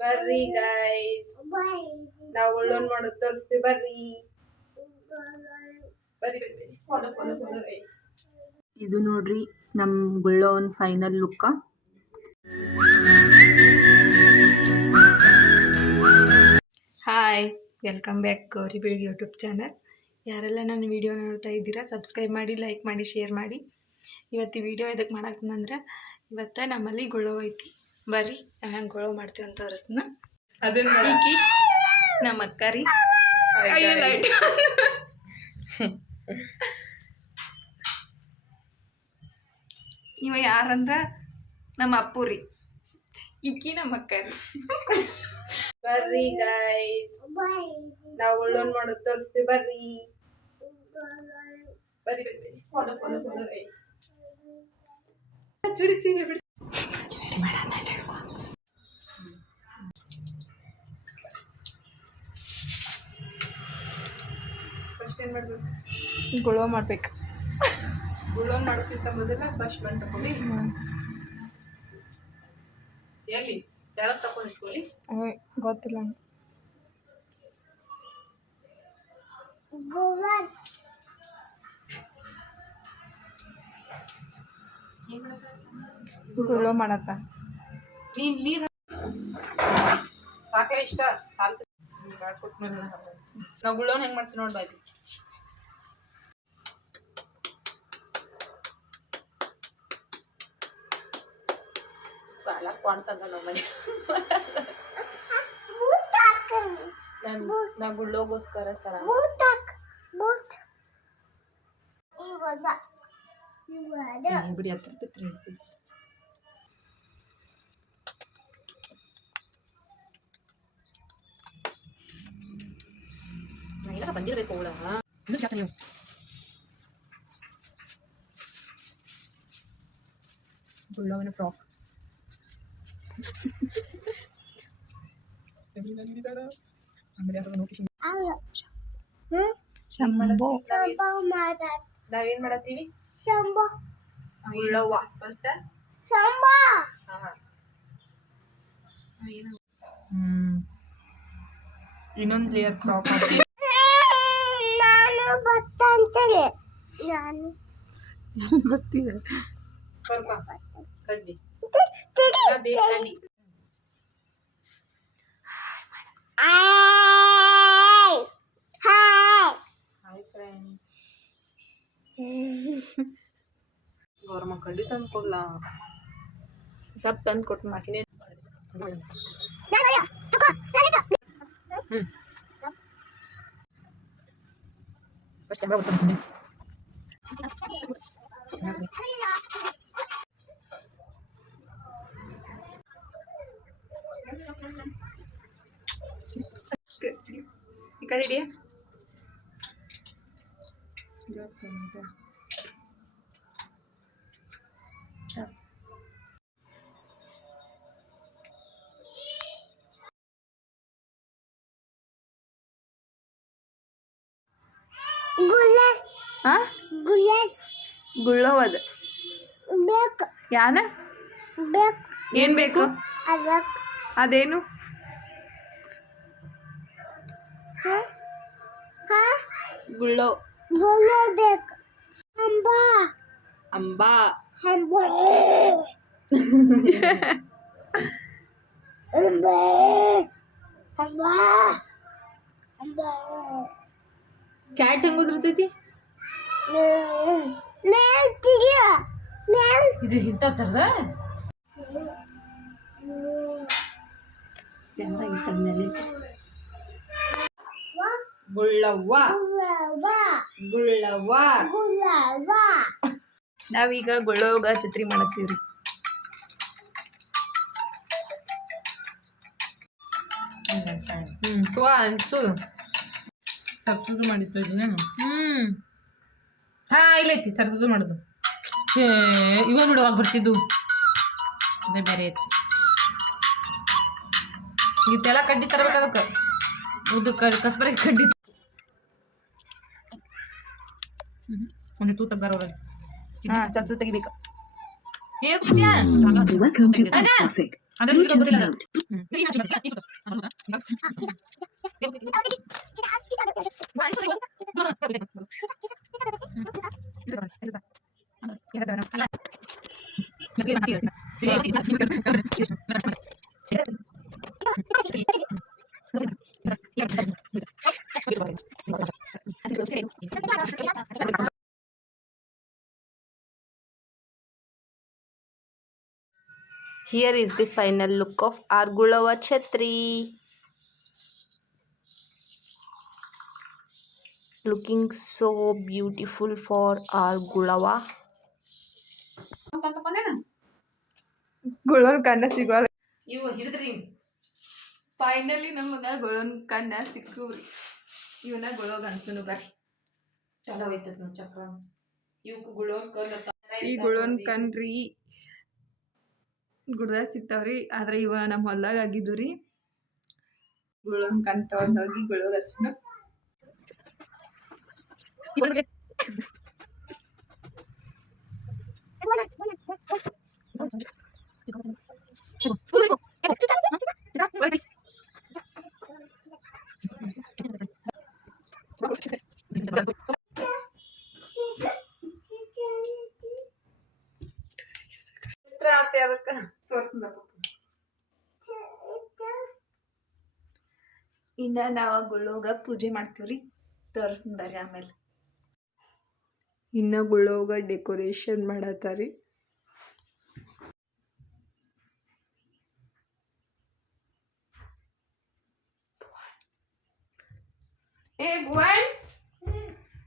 ಬರ್ರಿ ಗೈಸ್, ನಾವು ಒಳ್ಳೊಂದ್ ಮಾಡೋದು ತೋರಿಸ್ತೀವಿ. ಬರ್ರಿ ಬರ್ರಿ ಬರ್ರಿ, ಫಾಲೋ ಫಾಲೋ ಫಾಲೋ ಗೈಸ್. ಇದು ನೋಡ್ರಿ ನಮ್ ಗುಳ್ಳೋ ಒಂದು final look. Hi, welcome back Gauri ಬೆಳಗ್ಗೆ ಯೂಟ್ಯೂಬ್ ಚಾನಲ್. ಯಾರೆಲ್ಲ ನನ್ನ ವಿಡಿಯೋ ನೋಡ್ತಾ ಇದ್ದೀರಾ ಸಬ್ಸ್ಕ್ರೈಬ್ ಮಾಡಿ, ಲೈಕ್ ಮಾಡಿ, ಶೇರ್ ಮಾಡಿ. ಇವತ್ತು ವಿಡಿಯೋ ಇದಕ್ಕೆ ಮಾಡಾಕಂದ್ರೆ ಇವತ್ತು ನಮ್ಮಲ್ಲಿ ಗುಳ್ಳೋ ಐತಿ. ಬರ್ರಿ ನಾವು ಹೆಂಗೆ ಗುಳ್ಳೋ ಮಾಡ್ತೀವಿ ಅಂತ ತೋರಿಸ್ನ. ಅದನ್ನ ನಮ್ಮ ಅಕ್ಕ ರೀ. ಇವ ಯಾರಂದ್ರ ನಮ್ಮ ಅಪ್ಪು ರೀ, ಈಕಿ ನಮ್ಮ ಅಕ್ಕ ರೀ. ಬರ್ರಿ ಗೈಸ್, ನಾವು ಒಳ್ಳೊಂದ್ ಮಾಡೋದು ತೋರಿಸ್ತೀವಿ. ಬರ್ರಿ ಬರ್ರಿ ಬರ್ರಿ, follow follow follow guys. First ಏನ್ ಮಾಡ್ಬೇಕು? ಗುಳ್ಳೋ ಮಾಡ್ಬೇಕು. ಗುಳ್ಳೋ ಮಾಡೋಕ್ಕಿಂತ ಮೊದಲ ಫಸ್ಟ್ ಬಂದು ತಗೊಳ್ಳಿ. ಎಲ್ಲಿ ಯಾವಾಗ ತಗೊಂಡಿಟ್ಕೊಳ್ಳಿ ಗೊತ್ತಿಲ್ಲ. ಗುಳ್ಳೋ ಮಾಡತ್ತ ನೀನ್ ಸಾಕೇ ಇಷ್ಟ ಸಾಲ್ತ ಮಾಡ್ಕೊಟ್ಮೇಲೆ ನಾವು ಗುಳ್ಳೋನ್ ಹೆಂಗ್ ಮಾಡ್ತೀವಿ ನೋಡ್ ಬಾಯ್ಲಿ. ನಾ ಗುಳ್ಳೋಗೋಸ್ಕರ ಸರ ಬಿಡಿ ಹತ್ರ ಎಲ್ಲ ಬಂದಿರಬೇಕು ಅವಳ ನೀವು ಗುಳ್ಳೋವಿನ ಫ್ರಾಕ್ ನಾವೇನ್ ಮಾಡತ್ತೀವಿ? ಗುಳ್ಳವ್ವ ಫಸ್ಟ್ ಇನ್ನೊಂದು ಲೇಯರ್ ಫ್ರಾಕ್ ಬರ್ತೀವಿ ಸ್ವಲ್ಪ ಕಡ್ಡಿ ಬೇಕಲ್ಲಿ. ಹಾಯ್ ಫ್ರೆಂಡ್ಸ್, ಗೌರಮ್ಮ ಕಡ್ಡಿ ತಂದು ಕೊಡ್ಲಾ? ತಪ್ಪು ತಂದು ಕೊಟ್ಟು ಮಾಕಿನೇ ಫಸ್ಟ್ ಕ್ಯಾಮ್ರಾ ಬರ್ತೀನಿ. ಈ ಕಡೆ ಹಿಡಿಯ. ಗುಳ್ಳೋವದ ಯಾನ ಏನ್ ಬೇಕು? ಅದೇನು? ಗುಳ್ಳೋ ಬೇಕು. ಅಂಬಾ ಅಂಬಾ ಕ್ಯಾಟ್ ಹೆಂಗ್ ಓದಿರ್ತೈತಿ? ಇದು ಹಿಂತ ತರದ ಗುಳ್ಳವ್ವ ಗುಳ್ಳವ್ವ. ನಾವೀಗ ಗುಳ್ಳೋಗ ಛತ್ರಿ ಮಾಡತ್ತೀವ್ರಿ. ಅನ್ಸು ಸರ್ಸುದು ಮಾಡಿತ್ತು ಇದನ್ನ. ಹಾ ಇಲ್ಲೈತಿ ಸರ್ಸುದು ಮಾಡೋದು. ಇವಾಗ ನೋಡುವಾಗ ಬರ್ತಿದ್ದು ಅದೇ ಬೇರೆ ಐತಿ. ಇದೆಲ್ಲ ಕಡ್ಡಿ ತರಬೇಕು. ಅದಕ್ಕೆ ಉದ್ದು ಕಸ್ಬರಿ ಕಡ್ಡಿ ಒಂದು ತೂ ತಗ್ಗಾರ ಅವ್ರಲ್ಲಿ. ಸರ್ದು ತೆಗಿಬೇಕು. Here is the final look of our Gulava Chhatri. Looking so beautiful for our Gulava. ಗುಳೋನ್ ಕನ್ನ ಸಿಗೋಲ್ಲ ಇವು ಹಿಡಿದ್ರಿ ಫೈನಲಿ ನಮಗೆ ಗುಳೋನ್ ಕನ್ನ ಸಿಕ್ಕವ್ರಿ ಇವನ್ನ ಗುಳೋಗ ಅನ್ಸನು ಬರ್ರಿ ಚಲೋ ಐತದ ನೋಡಿ ಚಕ್ರ ಇವಕ್ಕೆ ಗುಳೋನ್ ಕನ್ನ ಈ ಗುಳೋನ್ ಕನ್ರಿ ಗುಡ್ದಾಗ ಸಿಗ್ತಾವ್ರಿ ಆದ್ರೆ ಇವ ನಮ್ಮ ಹೊಲ್ದಾಗ ಆಗಿದ್ದು ರೀ ಗುಳೋನ್ ಕನ್ ತಗೊಂಡ್ ಹೋಗಿ ಗುಳೋಗ ಹಚ್ಚನು ಇನ್ನ ನಾವು ಗುಳ್ಳೋಗ ಪೂಜೆ ಮಾಡ್ತೀವ್ರಿ ತೋರಿಸ್ತಾರೆ ಆಮೇಲೆ ಇನ್ನ ಗುಳ್ಳೋಗ ಡೆಕೋರೇಷನ್ ಮಾಡತ್ತಾರಿ ಏ ಭುವನ್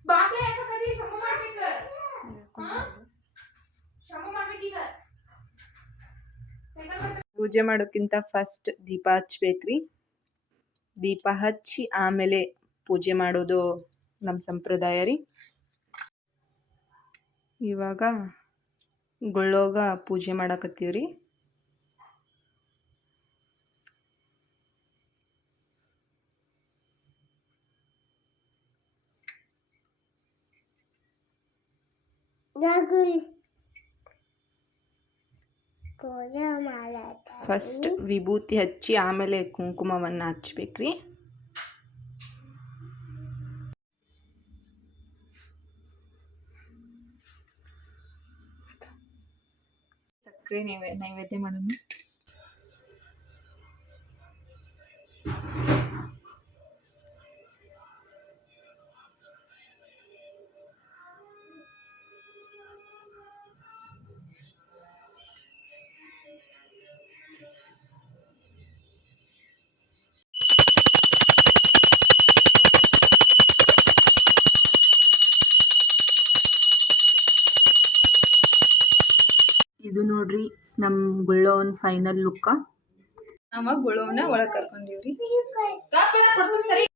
ಬಾಕ್ಲೆ ಯಾಕ ಕದಿ ಶಮ ಮಾಡ್ಬೇಕ ಶಮ ಮಾಡ್ಬೇಕೀಗ ಪೂಜೆ ಮಾಡೋಕ್ಕಿಂತ ಫಸ್ಟ್ ದೀಪ ಹಚ್ಬೇಕ್ರಿ ದೀಪ ಹಚ್ಚಿ ಆಮೇಲೆ ಪೂಜೆ ಮಾಡೋದು ನಮ್ಮ ಸಂಪ್ರದಾಯ ರೀ ಇವಾಗ ಗುಳ್ಳೋಗ ಪೂಜೆ ಮಾಡಕತ್ತೀವ್ರಿ ಫಸ್ಟ್ ವಿಭೂತಿ ಹಚ್ಚಿ ಆಮೇಲೆ ಕುಂಕುಮವನ್ನು ಹಚ್ಬೇಕ್ರಿ ಸಕ್ಕರೆ ನೈವೇದ್ಯ ಮಾಡೋಣ ಇದು ನೋಡ್ರಿ ನಮ್ಮ ಗುಳ್ಳೋನ್ ಫೈನಲ್ ಲುಕ್ಕ ನಾವು ಗುಳೋವನ್ನ ಒಳಗೆ ಕರ್ಕೊಂಡಿವ್ರಿ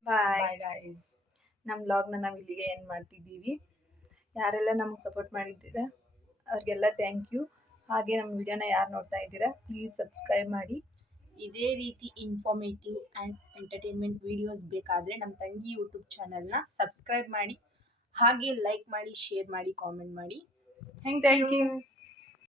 ಬಾಯ್ ಗೈಸ್ ನಮ್ಮ ವ್ಲಾಗ್ನ ನಾವು ಇಲ್ಲಿಗೆ ಏನು ಮಾಡ್ತಿದ್ದೀವಿ ಯಾರೆಲ್ಲ ನಮ್ಗೆ ಸಪೋರ್ಟ್ ಮಾಡಿದ್ದೀರಾ ಅವ್ರಿಗೆಲ್ಲ ಥ್ಯಾಂಕ್ ಯು ಹಾಗೆ ನಮ್ಮ ವಿಡಿಯೋನ ಯಾರು ನೋಡ್ತಾ ಇದ್ದೀರಾ ಪ್ಲೀಸ್ ಸಬ್ಸ್ಕ್ರೈಬ್ ಮಾಡಿ ಇದೇ ರೀತಿ ಇನ್ಫಾರ್ಮೇಟಿವ್ ಆ್ಯಂಡ್ ಎಂಟರ್ಟೈನ್ಮೆಂಟ್ ವಿಡಿಯೋಸ್ ಬೇಕಾದರೆ ನಮ್ಮ ತಂಗಿ ಯೂಟ್ಯೂಬ್ ಚಾನಲ್ನ ಸಬ್ಸ್ಕ್ರೈಬ್ ಮಾಡಿ ಹಾಗೆ ಲೈಕ್ ಮಾಡಿ ಶೇರ್ ಮಾಡಿ ಕಾಮೆಂಟ್ ಮಾಡಿ ಥ್ಯಾಂಕ್ ಯು